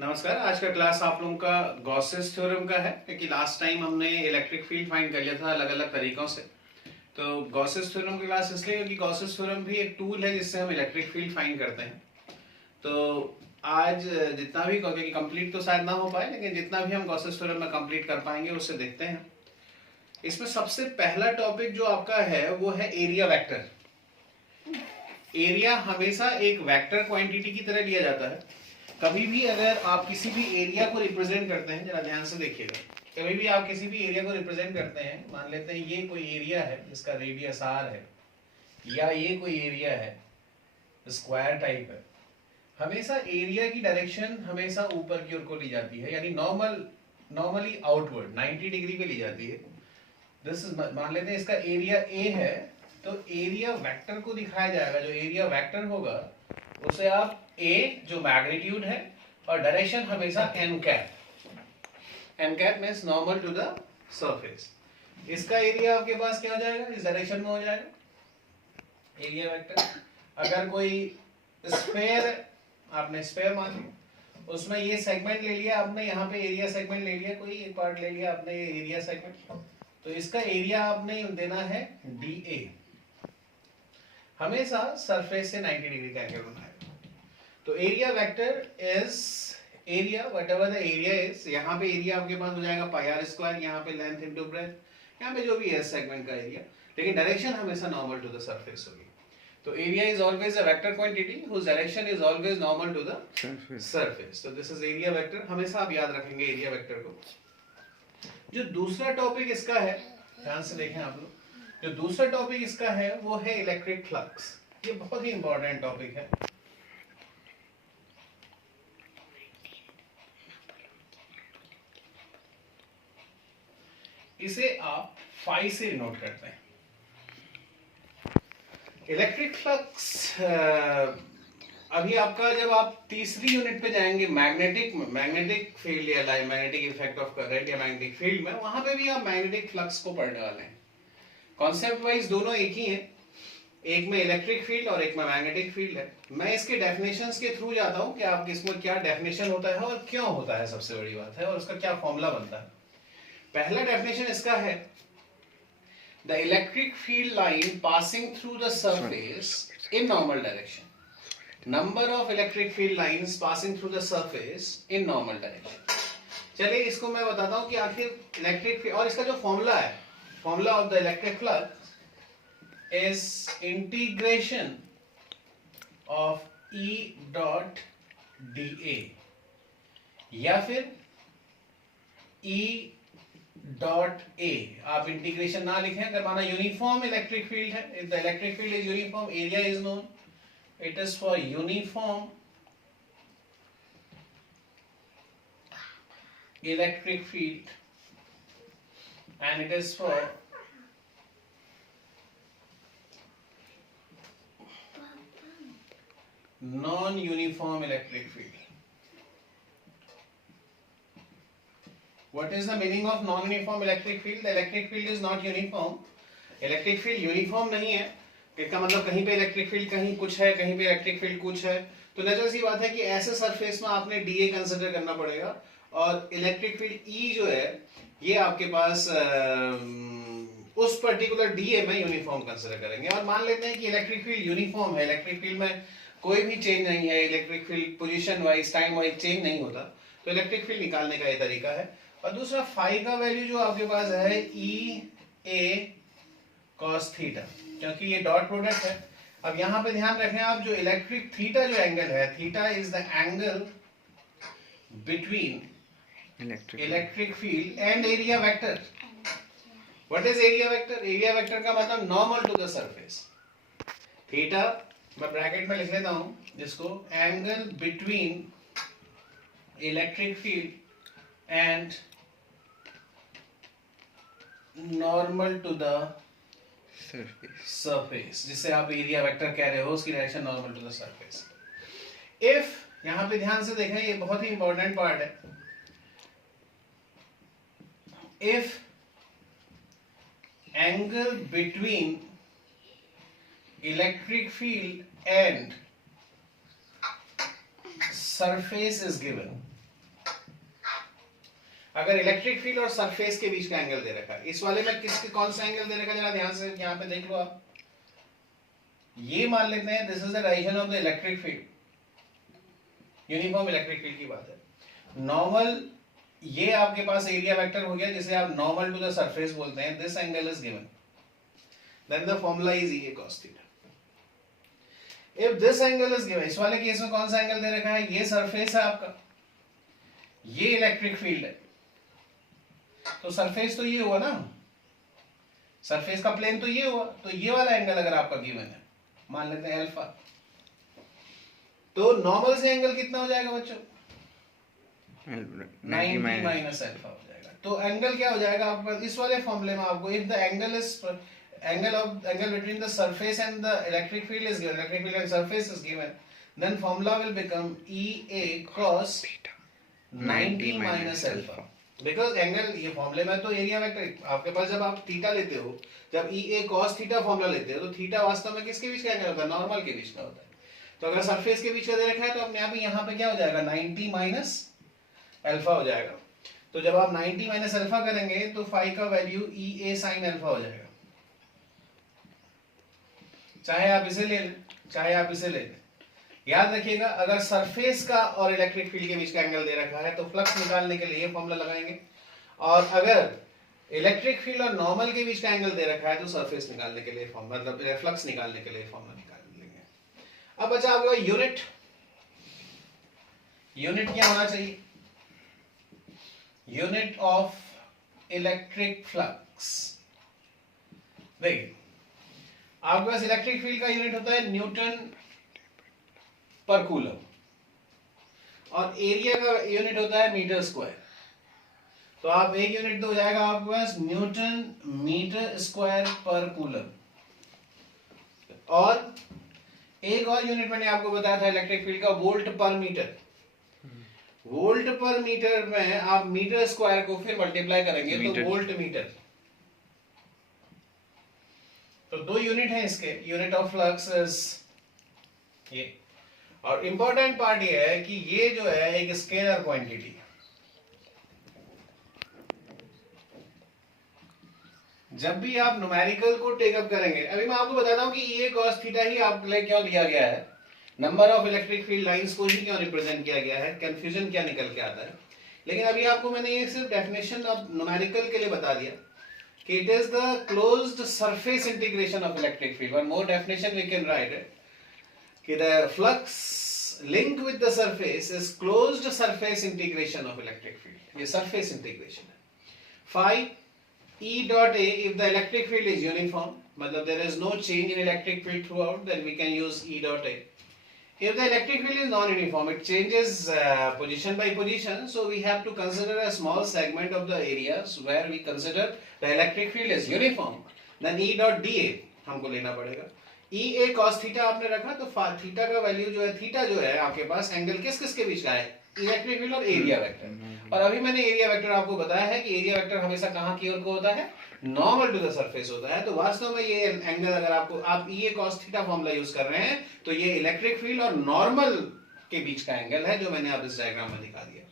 नमस्कार। आज का क्लास आप लोगों का गॉसेस थ्योरम का है, क्योंकि लास्ट टाइम हमने इलेक्ट्रिक फील्ड फाइंड कर लिया था अलग अलग तरीकों से। तो गॉसेस थ्योरम की क्लास इसलिए क्योंकि गॉसेस थ्योरम भी एक टूल है जिससे हम इलेक्ट्रिक फील्ड फाइंड करते हैं। तो आज जितना भी, क्योंकि कंप्लीट तो शायद ना हो पाए, लेकिन जितना भी हम गॉसेस थ्योरम में कंप्लीट कर पाएंगे उससे देखते हैं। इसमें सबसे पहला टॉपिक जो आपका है वो है एरिया वेक्टर। एरिया हमेशा एक वेक्टर क्वांटिटी की तरह लिया जाता है। कभी भी अगर आप किसी भी एरिया को रिप्रेजेंट करते हैं, जरा ध्यान से देखिएगा, कभी भी आप किसी भी एरिया को रिप्रेजेंट करते हैं, मान लेते हैं ये कोई एरिया है जिसका रेडियस आर है, या ये कोई एरिया है स्क्वायर टाइप है, हमेशा एरिया की डायरेक्शन हमेशा ऊपर की ओर को ली जाती है, यानी नॉर्मली आउटवर्ड 90 डिग्री पे ली जाती है। दिस इज, मान लेते हैं इसका एरिया ए है, तो एरिया वेक्टर को दिखाया जाएगा, जो एरिया वेक्टर होगा उसे आप ए जो मैग्नीट्यूड है और डायरेक्शन हमेशा n cap means normal to the surface. इसका एरिया आपके पास क्या हो जाएगा, इस डायरेक्शन में हो जाएगा एरिया वेक्टर। अगर कोई स्फेयर, आपने स्फेयर मान लिया, उसमें ये सेगमेंट ले लिया आपने, यहाँ पे एरिया सेगमेंट ले लिया, कोई एक पार्ट ले लिया आपने एरिया सेगमेंट, तो इसका एरिया आपने देना है डी ए। हमेशा सरफेस से 90 डिग्री का एंगल बनाएगा। तो area vector is area whatever the area is. यहाँ पे एरिया आपके पास हो जाएगा पाई आर स्क्वायर, यहाँ पे लेंथ इनटू ब्रेड्थ, यहाँ पे जो भी है सेगमेंट का एरिया, लेकिन डायरेक्शन हमेशा नॉर्मल टू द सरफेस होगी। तो area is always a vector quantity whose direction is always normal to the surface. तो दिस इज एरिया वेक्टर, हमेशा आप याद रखेंगे एरिया वेक्टर को। जो दूसरा टॉपिक इसका है, ध्यान से देखें आप लोग, जो दूसरा टॉपिक इसका है वो है इलेक्ट्रिक फ्लक्स। ये बहुत ही इंपॉर्टेंट टॉपिक है। इसे आप फाई से नोट करते हैं। इलेक्ट्रिक फ्लक्स अभी आपका, जब आप तीसरी यूनिट पे जाएंगे मैग्नेटिक फील्ड या मैग्नेटिक इफेक्ट ऑफ करंट या मैग्नेटिक फील्ड में, वहां पे भी आप मैग्नेटिक फ्लक्स को पढ़ने वाले हैं। कॉन्सेप्ट वाइज दोनों एक ही हैं, एक में इलेक्ट्रिक फील्ड और एक में मैग्नेटिक फील्ड है। मैं इसके डेफिनेशंस के थ्रू जाता हूं कि आप इसमें क्या डेफिनेशन होता है और क्यों होता है, सबसे बड़ी बात है, और उसका क्या फॉर्मूला बनता है। पहला डेफिनेशन इसका है, the electric field line passing through the surface in normal direction, number of electric field lines passing through the surface in normal direction. चलिए इसको मैं बताता हूं कि आखिर इलेक्ट्रिक, और इसका जो फॉर्मूला है, formula of the electric flux is integration of E dot dA, या फिर E dot A। आप इंटीग्रेशन ना लिखें, अगर माना यूनिफॉर्म इलेक्ट्रिक फील्ड है, if the electric field is uniform, area is known, it is for uniform electric field and it is for non-uniform electric field. What is the meaning of non-uniform electric field? The electric field is not uniform. Electric field uniform नहीं है, इसका मतलब कहीं पे electric field कहीं कुछ है, कहीं पे इलेक्ट्रिक फील्ड कुछ है। तो नेचुरल सी बात है कि ऐसे सरफेस में आपने डीए कंसिडर करना पड़ेगा, और इलेक्ट्रिक फील्ड ई जो है ये आपके पास उस पर्टिकुलर डीए में यूनिफॉर्म कंसिडर करेंगे। और मान लेते हैं कि इलेक्ट्रिक फील्ड यूनिफॉर्म है, इलेक्ट्रिक फील्ड में कोई भी चेंज नहीं है, electric field position wise time wise change नहीं होता, तो इलेक्ट्रिक फील्ड निकालने का ये तरीका है। और दूसरा फाई का वैल्यू जो आपके पास है ई ए कॉस थीटा, क्योंकि ये डॉट प्रोडक्ट है। अब यहां पे ध्यान रखें आप, जो इलेक्ट्रिक थीटा जो एंगल है, theta is the angle between electric field and area vector. What is area vector? Area vector का मतलब normal to the surface. Theta मैं ब्रैकेट में लिख लेता हूं, जिसको angle between electric field and normal to the surface, जिसे आप एरिया वेक्टर कह रहे हो, उसकी direction normal to the surface. If, यहां पे ध्यान से देखें, ये बहुत ही इंपॉर्टेंट पार्ट है, if angle between electric field and surface is given, अगर इलेक्ट्रिक फील्ड और सरफेस के बीच का एंगल दे रखा है, इस वाले में किसके कौन सा एंगल दे रखा है, जरा ध्यान से यहाँ पे देख लो आप। ये मान लेते हैं this is the direction of the electric field, uniform electric field की बात है। नॉर्मल, ये आपके पास एरिया वेक्टर हो गया जिसे आप नॉर्मल टू द सरफेस बोलते हैं। This angle is given, then the formula is E A cos theta. If this angle is given, इस वाले केस में कौन सा एंगल दे रखा है, ये सरफेस है आपका, ये इलेक्ट्रिक फील्ड है, तो सरफेस तो ये हुआ ना, सरफेस का प्लेन तो ये हुआ, तो ये वाला एंगल अगर आपका गिवन है, मान लेते हैं अल्फा, तो नॉर्मल से एंगल कितना हो जाएगा बच्चों, 90 माइनस अल्फा हो जाएगा। तो एंगल क्या हो जाएगा आपका इस वाले फॉर्मूले में आपको, if the angle is angle between the surface and the electric field is given, electric field and surface is given, then formula will become E A cos 90 minus alpha. Because angle, ये फॉर्मूले में तो area vector आपके पास, जब आप theta लेते हो, जब E A cos theta formula लेते हो, तो थीटा वास्तव में किसके बीच का एंगल होता है, नॉर्मल के बीच का होता है। तो अगर सरफेस के बीच का दे रखा है तो अपने आप ही यहाँ पे क्या हो जाएगा, 90 माइनस अल्फा हो जाएगा। तो जब आप 90 माइनस अल्फा करेंगे तो फाई का value E A sin alpha हो जाएगा। चाहे आप इसे ले लें, चाहे आप इसे ले लें, याद रखिएगा अगर सरफेस का और इलेक्ट्रिक फील्ड के बीच का एंगल दे रखा है तो फ्लक्स निकालने के लिए ये फॉर्मूला लगाएंगे, और अगर इलेक्ट्रिक फील्ड और नॉर्मल के बीच का एंगल दे रखा है तो सरफेस निकालने के लिए फॉर्मूला, मतलब फ्लक्स निकालने के लिए फॉर्मूला निकाल लेंगे। अब बचा आपका यूनिट, यूनिट क्या होना चाहिए, यूनिट ऑफ इलेक्ट्रिक फ्लक्स। देखिए आपके पास इलेक्ट्रिक फील्ड का यूनिट होता है न्यूटन पर कूलम, और एरिया का यूनिट होता है मीटर स्क्वायर। तो आप एक यूनिट तो हो जाएगा आपके पास न्यूटन मीटर स्क्वायर पर कूलम, और एक और यूनिट मैंने आपको बताया था इलेक्ट्रिक फील्ड का, वोल्ट पर मीटर। वोल्ट पर मीटर में आप मीटर स्क्वायर को फिर मल्टीप्लाई करेंगे तो वोल्ट मीटर। तो दो यूनिट है इसके, यूनिट ऑफ फ्लक्स इज ये, और इंपॉर्टेंट पार्ट ये है कि ये जो है एक स्केलर क्वांटिटी है। जब भी आप न्यूमेरिकल को टेकअप करेंगे, अभी मैं आपको बताता हूं कि E A cos थीटा ही आप लिए क्यों लिया गया है, number of electric field lines को ही क्यों रिप्रेजेंट किया गया है, कंफ्यूजन क्या निकल के आता है। लेकिन अभी आपको मैंने ये सिर्फ डेफिनेशन ऑफ न्यूमेरिकल के लिए बता दिया कि it is the closed surface integration of electric field. One more definition we can write it कि the flux link with the surface is closed surface integration of electric field. ये surface integration है। Phi E dot A, if the electric field is uniform, मतलब there is no change in electric field throughout, then we can use E dot A. If the electric field is non-uniform, it changes position by position, so we have to consider a small segment of the areas where we consider the electric field is uniform. Then E dot DA हमको लेना पड़ेगा। E A cos theta आपने रखा तो theta का value जो है, theta जो है आपके पास एंगल किस किस के बीच का है, इलेक्ट्रिक फील्ड और एरिया वेक्टर। और अभी मैंने एरिया वेक्टर आपको बताया है कि एरिया वेक्टर हमेशा कहां की ओर को होता है, नॉर्मल टू द सरफेस होता है। तो वास्तव में ये एंगल अगर आपको आप E A cos theta formula use कर रहे हैं तो ये इलेक्ट्रिक फील्ड और नॉर्मल के बीच का एंगल है, जो मैंने आप इस डायग्राम में दिखा दिया।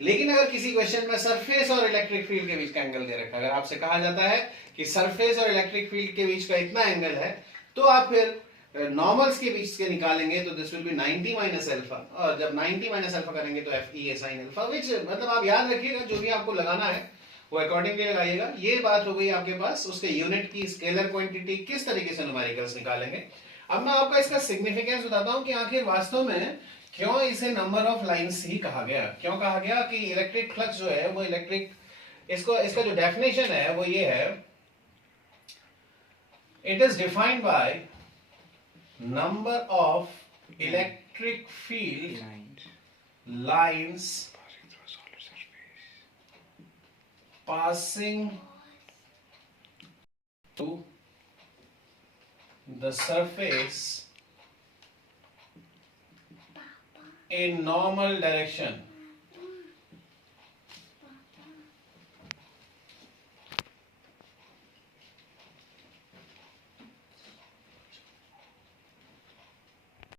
लेकिन अगर किसी क्वेश्चन में सरफेस और इलेक्ट्रिक फील्ड के बीच का एंगल दे रखा है, अगर आपसे कहा जाता है कि सरफेस और इलेक्ट्रिक फील्ड के बीच का इतना एंगल है, तो आप फिर नॉर्मल्स के बीच के निकालेंगे तो this will be 90 minus alpha, और जब 90 माइनस अल्फा करेंगे तो F E A sin alpha, which मतलब आप याद रखिएगा जो भी आपको लगाना है वो अकॉर्डिंगली लगाइएगा। ये बात हो गई आपके पास उसके यूनिट की, स्केलर क्वांटिटी किस तरीके से न्यूमेरिकल्स निकालेंगे। अब मैं आपको इसका सिग्निफिकेंस बताता हूं कि आखिर वास्तव में क्यों इसे नंबर ऑफ लाइंस ही कहा गया। क्यों कहा गया कि इलेक्ट्रिक फ्लक्स जो है वो इलेक्ट्रिक, इसका जो डेफिनेशन है वो ये है, it is defined by number of electric field lines passing through the surface in normal direction